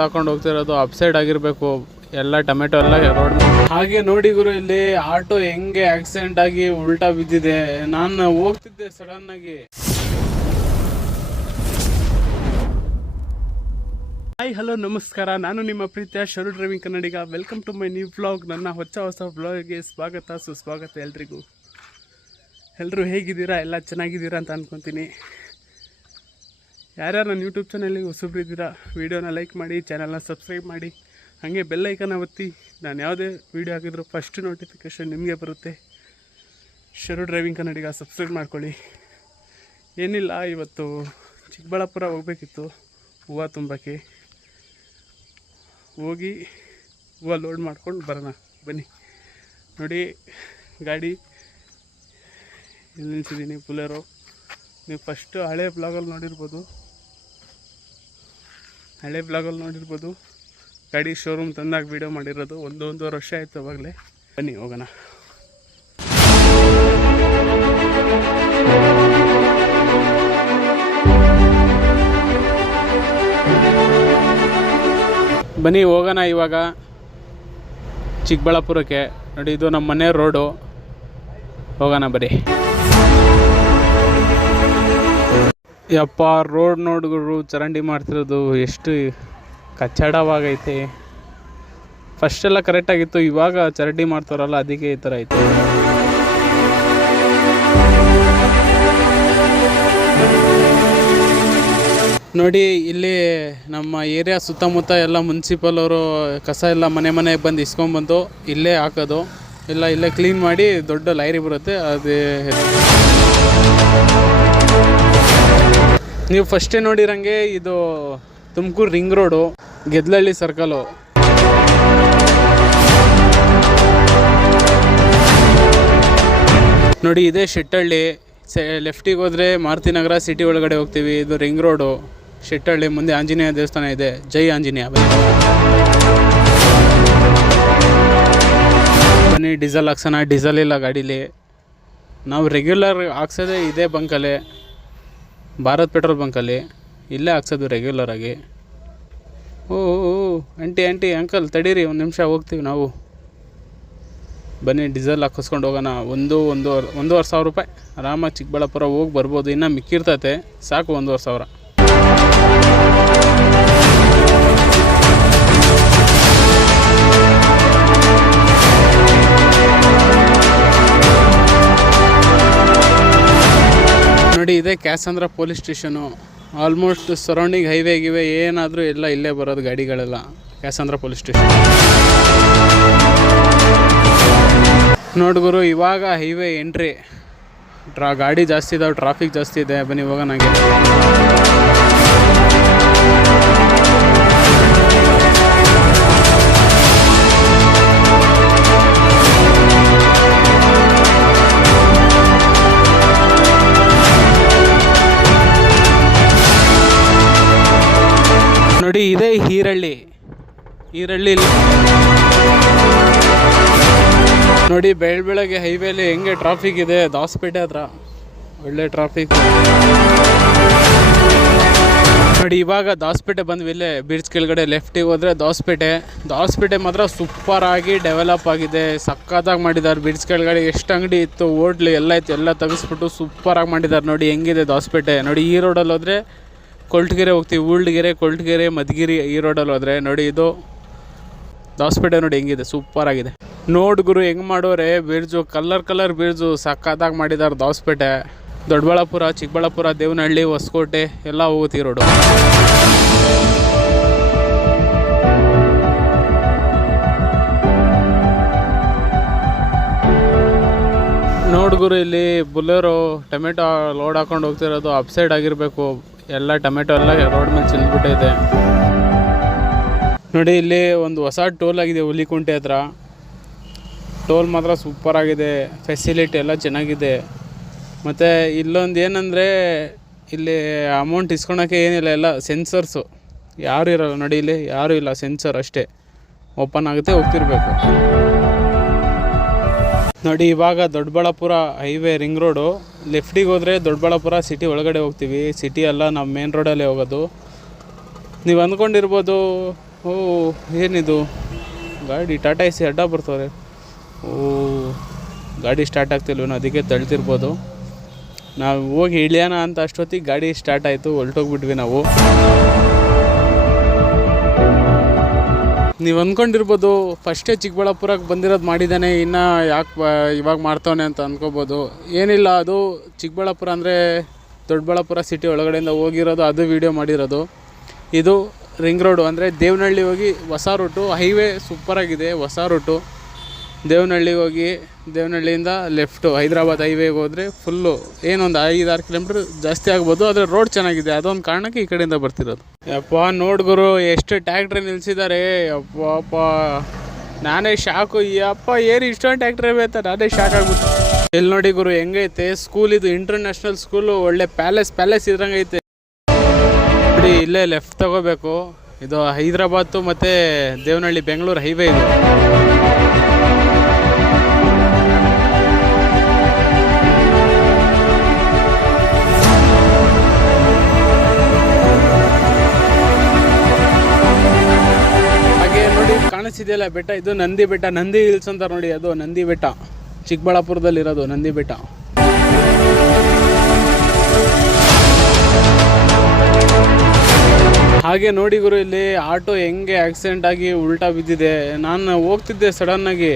ಹಾಕೊಂಡು ಹೋಗ್ತಿರೋದು ಅಪ್ಸೈಡ್ ಆಗಿರಬೇಕು ಎಲ್ಲ ಟೊಮೆಟೊ ಎಲ್ಲ ರೋಡ್. ಹಾಗೆ ನೋಡಿ ಗುರು, ಇಲ್ಲಿ ಆಟೋ ಹೆಂಗೆ ಆಕ್ಸಿಡೆಂಟ್ ಆಗಿ ಉಲ್ಟಾ ಬಿದ್ದಿದೆ. ನಾನು ಹೋಗ್ತಿದ್ದೆ ಸಡನ್ ಆಗಿ. ಹಾಯ್ ಹಲೋ ನಮಸ್ಕಾರ, ನಾನು ನಿಮ್ಮ ಪ್ರೀತಿಯ Sharu driving Kannadiga. Welcome to my new vlog. ನನ್ನ ಹೊಸ ವ್ಲಾಗ್ಗೆ ಸ್ವಾಗತ ಸುಸ್ವಾಗತ ಎಲ್ರಿಗೂ. ಎಲ್ಲರೂ ಹೇಗಿದ್ದೀರಾ? ಎಲ್ಲ ಚೆನ್ನಾಗಿದ್ದೀರಾ ಅಂತ ಅಂದ್ಕೊತೀನಿ. ಯಾರ್ಯಾರು ನನ್ನ ಯೂಟ್ಯೂಬ್ ಚಾನಲ್ಗೆ ಹೊಸಬ್ರಿದ್ದೀರಾ, ವೀಡಿಯೋನ ಲೈಕ್ ಮಾಡಿ, ಚಾನಲ್ನ ಸಬ್ಸ್ಕ್ರೈಬ್ ಮಾಡಿ, ಹಾಗೆ ಬೆಲ್ ಐಕನ್ನ ಒತ್ತಿ. ನಾನು ಯಾವುದೇ ವೀಡಿಯೋ ಹಾಕಿದ್ರು ಫಸ್ಟ್ ನೋಟಿಫಿಕೇಷನ್ ನಿಮಗೆ ಬರುತ್ತೆ. ಶರು ಡ್ರೈವಿಂಗ್ ಕನ್ನಡಿಗ ಸಬ್ಸ್ಕ್ರೈಬ್ ಮಾಡ್ಕೊಳ್ಳಿ. ಏನಿಲ್ಲ, ಇವತ್ತು ಚಿಕ್ಕಬಳ್ಳಾಪುರ ಹೋಗಬೇಕಿತ್ತು ಹೂವು ತುಂಬಕ್ಕೆ. ಹೋಗಿ ಹೂವು ಲೋಡ್ ಮಾಡ್ಕೊಂಡು ಬರೋಣ ಬನ್ನಿ. ನೋಡಿ ಗಾಡಿ ಇಲ್ಲಿ ನಿಲ್ಸಿದ್ದೀನಿ, ಬುಲೆರೋ. ನೀವು ಫಸ್ಟು ಹಳೆ ಬ್ಲಾಗಲ್ಲಿ ನೋಡಿರ್ಬೋದು. ಗಾಡಿ ಶೋರೂಮ್ ತಂದಾಗ ವೀಡಿಯೋ ಮಾಡಿರೋದು. ಒಂದೂವರೆ ವರ್ಷ ಆಯಿತು ಅವಾಗಲೇ. ಬನ್ನಿ ಹೋಗೋಣ. ಬನ್ನಿ ಹೋಗೋಣ ಇವಾಗ ಚಿಕ್ಕಬಳ್ಳಾಪುರಕ್ಕೆ. ನೋಡಿ, ಇದು ನಮ್ಮ ಮನೆ ರೋಡು. ಹೋಗೋಣ ಬರೀ. ಯಪ್ಪ, ರೋಡ್ ನೋಡಿದ್ರು ಚರಂಡಿ ಮಾಡ್ತಿರೋದು ಎಷ್ಟು ಕಚ್ಚಡವಾಗೈತೆ. ಫಸ್ಟೆಲ್ಲ ಕರೆಕ್ಟಾಗಿತ್ತು, ಇವಾಗ ಚರಂಡಿ ಮಾಡ್ತಾರಲ್ಲ ಅದಕ್ಕೆ ಈ ಥರ ಐತೆ. ನೋಡಿ, ಇಲ್ಲಿ ನಮ್ಮ ಏರಿಯಾ ಸುತ್ತಮುತ್ತ ಎಲ್ಲ ಮುನ್ಸಿಪಲ್ ಅವರು ಕಸ ಎಲ್ಲ ಮನೆಗೆ ಬಂದು ಇಸ್ಕೊಂಡ್ಬಂದು ಇಲ್ಲೇ ಹಾಕೋದು. ಇಲ್ಲ ಇಲ್ಲೇ ಕ್ಲೀನ್ ಮಾಡಿ ದೊಡ್ಡ ಲೈರಿ ಬರುತ್ತೆ. ಅದೇ ನೀವು ಫಸ್ಟೇ ನೋಡಿರಂಗೆ ಇದು ತುಮಕೂರು ರಿಂಗ್ ರೋಡು, ಗೆದ್ಲಹಳ್ಳಿ ಸರ್ಕಲು. ನೋಡಿ, ಇದೇ ಶೆಟ್ಟಹಳ್ಳಿ. ಲೆಫ್ಟಿಗೆ ಹೋದರೆ ಮಾರುತಿನಗರ ಸಿಟಿ ಒಳಗಡೆ ಹೋಗ್ತೀವಿ. ಇದು ರಿಂಗ್ ರೋಡು, ಶೆಟ್ಟಹಳ್ಳಿ. ಮುಂದೆ ಆಂಜನೇಯ ದೇವಸ್ಥಾನ ಇದೆ. ಜೈ ಆಂಜನೇಯ. ಬನ್ನಿ ಡೀಸೆಲ್ ಹಾಕ್ಸೋಣ. ಡೀಸೆಲ್ ಇಲ್ಲ ಗಾಡೀಲಿ. ನಾವು ರೆಗ್ಯುಲರ್ ಹಾಕ್ಸೋದೇ ಇದೇ ಬಂಕಲ್ಲಿ, ಭಾರತ್ ಪೆಟ್ರೋಲ್ ಬಂಕಲ್ಲಿ. ಇಲ್ಲೇ ಹಾಕ್ಸೋದು ರೆಗ್ಯುಲರಾಗಿ. ಓ ಆಂಟಿ ಅಂಕಲ್ ತಡೀರಿ, ಒಂದು ನಿಮಿಷ ಹೋಗ್ತೀವಿ ನಾವು. ಬನ್ನಿ ಡೀಸೆಲ್ ಹಾಕಿಸ್ಕೊಂಡು ಹೋಗೋಣ. ಒಂದೂವರೆ ಸಾವಿರ ರೂಪಾಯಿ ಆರಾಮಾಗಿ ಚಿಕ್ಕಬಳ್ಳಾಪುರ ಹೋಗಿ ಬರ್ಬೋದು. ಇನ್ನು ಮಿಕ್ಕಿರ್ತೈತೆ, ಸಾಕು 1,500. ನೋಡಿ, ಇದೇ ಕ್ಯಾಸಂದ್ರ ಪೊಲೀಸ್ ಸ್ಟೇಷನು. ಆಲ್ಮೋಸ್ಟ್ ಸರೌಂಡಿಂಗ್ ಹೈವೇಗಿವೆ ಏನಾದರೂ ಎಲ್ಲ ಇಲ್ಲೇ ಬರೋದು ಗಾಡಿಗಳೆಲ್ಲ. ಕ್ಯಾಸಂದ್ರ ಪೊಲೀಸ್ ಸ್ಟೇಷನ್ ನೋಡ್ಗುರು. ಇವಾಗ ಹೈವೇ ಎಂಟ್ರಿ. ಗಾಡಿ ಜಾಸ್ತಿ ಇದಾವೆ, ಟ್ರಾಫಿಕ್ ಜಾಸ್ತಿ ಇದೆ. ಬನ್ನಿ ಹೋಗೋಣ. ನನಗೆ ನೋಡಿ, ಇದೇ ಈರಳ್ಳಿ. ನೋಡಿ, ಬೆಳಗ್ಗೆ ಹೈವೇಲಿ ಹೆಂಗೆ ಟ್ರಾಫಿಕ್ ಇದೆ. ದಾಸಪೇಟೆ ಹತ್ರ ಒಳ್ಳೆ ಟ್ರಾಫಿಕ್. ನೋಡಿ, ಇವಾಗ ದಾಸಪೇಟೆ ಬಂದ್ವಿ. ಇಲ್ಲೇ ಬ್ರಿಡ್ಜ್ ಕೆಳಗಡೆ ಲೆಫ್ಟಿಗೆ ಹೋದರೆ ದಾಸಪೇಟೆ ಮಾತ್ರ ಸೂಪರಾಗಿ ಡೆವಲಪ್ ಆಗಿದೆ. ಸಕ್ಕತ್ತಾಗಿ ಮಾಡಿದ್ದಾರೆ. ಬ್ರಿಡ್ಜ್ ಕೆಳಗಡೆ ಎಷ್ಟು ಅಂಗಡಿ ಇತ್ತು, ಹೋಟ್ಲು ಎಲ್ಲ ಇತ್ತು, ಎಲ್ಲ ತೆಗೆಸ್ಬಿಟ್ಟು ಸೂಪರಾಗಿ ಮಾಡಿದ್ದಾರೆ. ನೋಡಿ ಹೆಂಗಿದೆ ದಾಸಪೇಟೆ. ನೋಡಿ, ಈ ರೋಡಲ್ಲಿ ಹೋದರೆ ಕೊಲ್ಟಗೆರೆ ಹೋಗ್ತೀವಿ. ಊಳ್ಗೆರೆ, ಕೊಲ್ಟಗೆರೆ, ಮಧುಗಿರಿ. ಈ ರೋಡಲ್ಲಿ ಹೋದರೆ ನೋಡಿ, ಇದು ದಾಸಪೇಟೆ. ನೋಡಿ ಹೆಂಗಿದೆ, ಸೂಪರಾಗಿದೆ. ಗುರು ಹೆಂಗೆ ಮಾಡೋರೆ ಬ್ರಿಡ್ಜು. ಕಲರ್ ಬ್ರಿಡ್ಜು ಸಕ್ಕತ್ತಾಗಿ ಮಾಡಿದ್ದಾರೆ. ದಾಸಪೇಟೆ, ದೊಡ್ಡಬಳ್ಳಾಪುರ, ಚಿಕ್ಕಬಳ್ಳಾಪುರ, ದೇವನಹಳ್ಳಿ, ಹೊಸಕೋಟೆ ಎಲ್ಲ ಹೋಗುತ್ತೆ ಈ ರೋಡು. ಗುರು, ಇಲ್ಲಿ ಬುಲೆರೋ ಟೊಮೆಟೊ ಲೋಡ್ ಹಾಕೊಂಡು ಹೋಗ್ತಿರೋದು ಅಪ್ಸೈಡ್ ಆಗಿರಬೇಕು. ಎಲ್ಲ ಟೊಮೆಟೊ ಎಲ್ಲ ರೋಡ್ ಮೇಲೆ ಚೆಲ್ಬಿಟ್ಟಿದೆ. ನೋಡಿ, ಇಲ್ಲಿ ಒಂದು ಹೊಸ ಟೋಲ್ ಆಗಿದೆ ಹುಲಿಕುಂಟೆ ಹತ್ರ. ಟೋಲ್ ಮಾತ್ರ ಸೂಪರಾಗಿದೆ. ಫೆಸಿಲಿಟಿ ಎಲ್ಲ ಚೆನ್ನಾಗಿದೆ. ಮತ್ತು ಇಲ್ಲೊಂದು ಏನಂದರೆ, ಇಲ್ಲಿ ಅಮೌಂಟ್ ಇಸ್ಕೊಳೋಕ್ಕೆ ಏನಿಲ್ಲ, ಎಲ್ಲ ಸೆನ್ಸರ್ಸು. ಯಾರೂ ಇರೋಲ್ಲ. ನೋಡಿ, ಇಲ್ಲಿ ಯಾರೂ ಇಲ್ಲ, ಸೆನ್ಸರ್ ಅಷ್ಟೇ. ಓಪನ್ ಆಗುತ್ತೆ, ಹೋಗ್ತಿರ್ಬೇಕು. ನೋಡಿ, ಇವಾಗ ದೊಡ್ಡಬಳ್ಳಾಪುರ ಹೈವೇ ರಿಂಗ್ ರೋಡು. ಲೆಫ್ಟಿಗೆ ಹೋದರೆ ದೊಡ್ಡಬಳ್ಳಾಪುರ ಸಿಟಿ ಒಳಗಡೆ ಹೋಗ್ತೀವಿ. ಸಿಟಿ ಎಲ್ಲ ನಾವು ಮೇನ್ ರೋಡಲ್ಲೇ ಹೋಗೋದು. ನೀವು ಅಂದ್ಕೊಂಡಿರ್ಬೋದು, ಓ ಏನಿದು ಗಾಡಿ ಟಾಟಾ ಎ ಸಿ ಅಡ್ಡ ಬರ್ತವ್ರೆ, ಓ ಗಾಡಿ ಸ್ಟಾರ್ಟ್ ಆಗ್ತಿಲ್ವೇನೋ ಅದಕ್ಕೆ ತಳ್ತಿರ್ಬೋದು. ನಾವು ಹೋಗಿ ಇಳಿಯೋಣ ಅಂತ ಅಷ್ಟೊತ್ತಿಗೆ ಗಾಡಿ ಸ್ಟಾರ್ಟ್ ಆಯಿತು, ಹೊಲ್ಟೋಗ್ಬಿಟ್ವಿ ನಾವು. ನೀವು ಅಂದ್ಕೊಂಡಿರ್ಬೋದು ಫಸ್ಟೇ ಚಿಕ್ಕಬಳ್ಳಾಪುರಕ್ಕೆ ಬಂದಿರೋದು ಮಾಡಿದ್ದಾನೆ, ಇನ್ನು ಯಾಕೆ ಇವಾಗ ಮಾಡ್ತಾವನೆ ಅಂತ ಅಂದ್ಕೋಬೋದು. ಏನಿಲ್ಲ, ಅದು ಚಿಕ್ಕಬಳ್ಳಾಪುರ ಅಂದರೆ ದೊಡ್ಡಬಳ್ಳಾಪುರ ಸಿಟಿ ಒಳಗಡೆಯಿಂದ ಹೋಗಿರೋದು, ಅದು ವೀಡಿಯೋ ಮಾಡಿರೋದು. ಇದು ರಿಂಗ್ ರೋಡು ಅಂದರೆ ದೇವನಹಳ್ಳಿ ಹೋಗಿ ಹೊಸ ರೂಟು, ಹೈವೇ ಸೂಪರಾಗಿದೆ, ಹೊಸ ರೂಟು. ದೇವನಹಳ್ಳಿಗೆ ಹೋಗಿ ದೇವನಹಳ್ಳಿಯಿಂದ ಲೆಫ್ಟು ಹೈದ್ರಾಬಾದ್ ಹೈವೇಗೆ ಹೋದರೆ ಫುಲ್ಲು ಏನೊಂದು 5-6 ಕಿಲೋಮೀಟ್ರ್ ಜಾಸ್ತಿ ಆಗ್ಬೋದು. ಆದರೆ ರೋಡ್ ಚೆನ್ನಾಗಿದೆ, ಅದೊಂದು ಕಾರಣಕ್ಕೆ ಈ ಕಡೆಯಿಂದ ಬರ್ತಿರೋದು. ಯಪ್ಪ ನೋಡ್ಗುರು ಎಷ್ಟು ಟ್ಯಾಕ್ಟ್ರಿ ನಿಲ್ಲಿಸಿದ್ದಾರೆ, ಯಪ್ಪ ನಾನೇ ಶಾಕು. ಯಪ್ಪ ಏನು ಇಷ್ಟೊಂದು ಟ್ಯಾಕ್ಟ್ರಿ ಅಂತ ನಾನೇ ಶಾಕ್ ಆಗ್ಬಿಟ್ಟು. ಇಲ್ಲಿ ನೋಡಿ ಗುರು ಹೆಂಗೈತೆ ಸ್ಕೂಲ್, ಇದು ಇಂಟರ್ನ್ಯಾಷನಲ್ ಸ್ಕೂಲು, ಒಳ್ಳೆ ಪ್ಯಾಲೇಸ್ ಇದ್ರಂಗೆ ಐತೆ ನೋಡಿ. ಇಲ್ಲೇ ಲೆಫ್ಟ್ ತಗೋಬೇಕು, ಇದು ಹೈದ್ರಾಬಾದು ಮತ್ತು ದೇವನಹಳ್ಳಿ ಬೆಂಗಳೂರು ಹೈವೇ ಇದು. ಕಾಣಿಸಿದೆಯಲ್ಲ ಬೆಟ್ಟ, ಇದು ನಂದಿ ಬೆಟ್ಟ, ನಂದಿ ಹಿಲ್ಸ್ ಅಂತ ನೋಡಿ. ಅದು ನಂದಿ ಬೆಟ್ಟ, ಚಿಕ್ಕಬಳ್ಳಾಪುರದಲ್ಲಿರೋದು ನಂದಿ ಬೆಟ್ಟ. ಹಾಗೆ ನೋಡಿ ಗುರು, ಇಲ್ಲಿ ಆಟೋ ಹೆಂಗೆ ಆಕ್ಸಿಡೆಂಟ್ ಆಗಿ ಉಲ್ಟಾ ಬಿದ್ದಿದೆ. ನಾನು ಹೋಗ್ತಿದ್ದೆ ಸಡನ್ನಾಗಿ,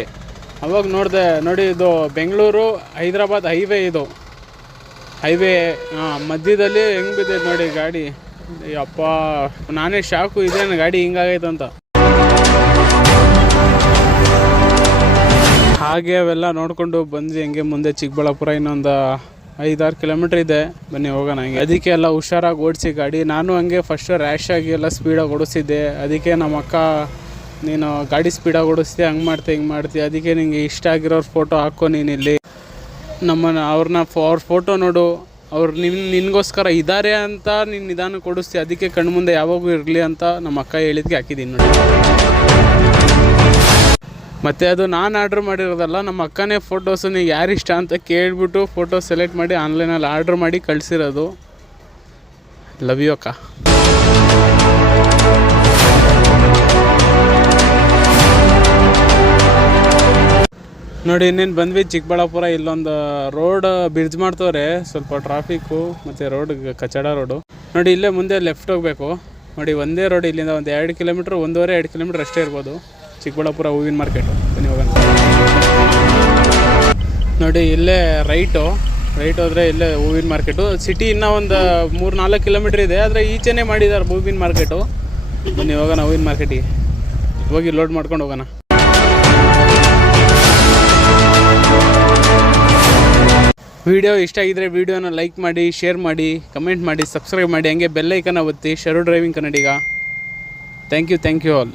ಅವಾಗ ನೋಡಿದೆ ನೋಡಿ, ಇದು ಬೆಂಗಳೂರು ಹೈದ್ರಾಬಾದ್ ಹೈವೇ, ಇದು ಹೈವೇ ಮಧ್ಯದಲ್ಲಿ ಹೆಂಗೆ ಬಿದ್ದಿದೆ ನೋಡಿ ಗಾಡಿ. ಅಪ್ಪ ನಾನೇ ಶಾಕು, ಇದೇನು ಗಾಡಿ ಹಿಂಗಾಗೈತೆ ಅಂತ. ಹಾಗೆ ಅವೆಲ್ಲ ನೋಡಿಕೊಂಡು ಬಂದ್ವಿ ಹೆಂಗೆ ಮುಂದೆ ಚಿಕ್ಕಬಳ್ಳಾಪುರ ಇನ್ನೊಂದು 5-6 ಕಿಲೋಮೀಟ್ರ್ ಇದೆ, ಬನ್ನಿ ಹೋಗೋಣ ಹಂಗೆ. ಅದಕ್ಕೆ ಎಲ್ಲ ಹುಷಾರಾಗಿ ಓಡಿಸಿ ಗಾಡಿ. ನಾನು ಹಂಗೆ ಫಸ್ಟ್ ರ್ಯಾಶಾಗಿ ಎಲ್ಲ ಸ್ಪೀಡಾಗಿ ಓಡಿಸಿದ್ದೆ. ಅದಕ್ಕೆ ನಮ್ಮ ಅಕ್ಕ, ನೀನು ಗಾಡಿ ಸ್ಪೀಡಾಗಿ ಓಡಿಸ್ತಿ, ಹಂಗೆ ಮಾಡ್ತೀವಿ ಹಿಂಗೆ ಮಾಡ್ತೀವಿ, ಅದಕ್ಕೆ ನಿಂಗೆ ಇಷ್ಟ ಆಗಿರೋರು ಫೋಟೋ ಹಾಕೋ ನೀನಿಲ್ಲಿ, ಅವ್ರ ಫೋಟೋ ನೋಡು, ಅವ್ರು ನಿನಗೋಸ್ಕರ ಇದ್ದಾರೆ ಅಂತ ನೀನು ನಿಧಾನ ಕೊಡಿಸ್ತಿ, ಅದಕ್ಕೆ ಕಣ್ಮುಂದೆ ಯಾವಾಗೂ ಇರಲಿ ಅಂತ ನಮ್ಮ ಅಕ್ಕ ಹೇಳಿದ್ಕೆ ಹಾಕಿದ್ದೀನಿ ನೋಡಿ. ಮತ್ತು ಅದು ನಾನು ಆರ್ಡ್ರ್ ಮಾಡಿರೋದಲ್ಲ, ನಮ್ಮ ಅಕ್ಕನೇ ಫೋಟೋಸು ನೀವು ಯಾರು ಇಷ್ಟ ಅಂತ ಕೇಳಿಬಿಟ್ಟು ಫೋಟೋ ಸೆಲೆಕ್ಟ್ ಮಾಡಿ ಆನ್ಲೈನಲ್ಲಿ ಆರ್ಡ್ರ್ ಮಾಡಿ ಕಳಿಸಿರೋದು. ಲವ್ ಯು ಅಕ್ಕ. ನೋಡಿ ಇನ್ನೇನು ಬಂದ್ವಿ ಚಿಕ್ಕಬಳ್ಳಾಪುರ. ಇಲ್ಲೊಂದು ರೋಡ್ ಬ್ರಿಡ್ಜ್ ಮಾಡ್ತವ್ರೆ, ಸ್ವಲ್ಪ ಟ್ರಾಫಿಕ್ಕು ಮತ್ತು ರೋಡ್ ಕಚಡ ರೋಡು. ನೋಡಿ ಇಲ್ಲೇ ಮುಂದೆ ಲೆಫ್ಟ್ ಹೋಗಬೇಕು ನೋಡಿ, ಒಂದೇ ರೋಡ್. ಇಲ್ಲಿಂದ ಒಂದು 2 ಕಿಲೋಮೀಟ್ರ್, 1.5-2 ಕಿಲೋಮೀಟ್ರ್ ಅಷ್ಟೇ ಇರ್ಬೋದು ಚಿಕ್ಕಬಳ್ಳಾಪುರ ಹೂವಿನ ಮಾರ್ಕೆಟು. ಬನ್ನಿ ಹೋಗೋಣ. ನೋಡಿ ಇಲ್ಲೇ ರೈಟ್ ಹೋದರೆ ಇಲ್ಲೇ ಹೂವಿನ ಮಾರ್ಕೆಟು. ಸಿಟಿ ಇನ್ನೂ ಒಂದು 3-4 ಕಿಲೋಮೀಟ್ರ್ ಇದೆ, ಆದರೆ ಈಚೆನೇ ಮಾಡಿದ್ದಾರೆ ಹೂವಿನ ಮಾರ್ಕೆಟು. ಬನ್ನಿ ಹೋಗೋಣ ಹೂವಿನ ಮಾರ್ಕೆಟಿಗೆ ಹೋಗಿ ಲೋಡ್ ಮಾಡ್ಕೊಂಡು ಹೋಗೋಣ. ವಿಡಿಯೋ ಇಷ್ಟ ಆಗಿದ್ರೆ ವಿಡಿಯೋನ ಲೈಕ್ ಮಾಡಿ, ಶೇರ್ ಮಾಡಿ, ಕಮೆಂಟ್ ಮಾಡಿ, ಸಬ್ಸ್ಕ್ರೈಬ್ ಮಾಡಿ, ಹಂಗೆ ಬೆಲ್ ಐಕನ್ನ ಒತ್ತಿ. Sharu driving Kannadiga. Thank you all.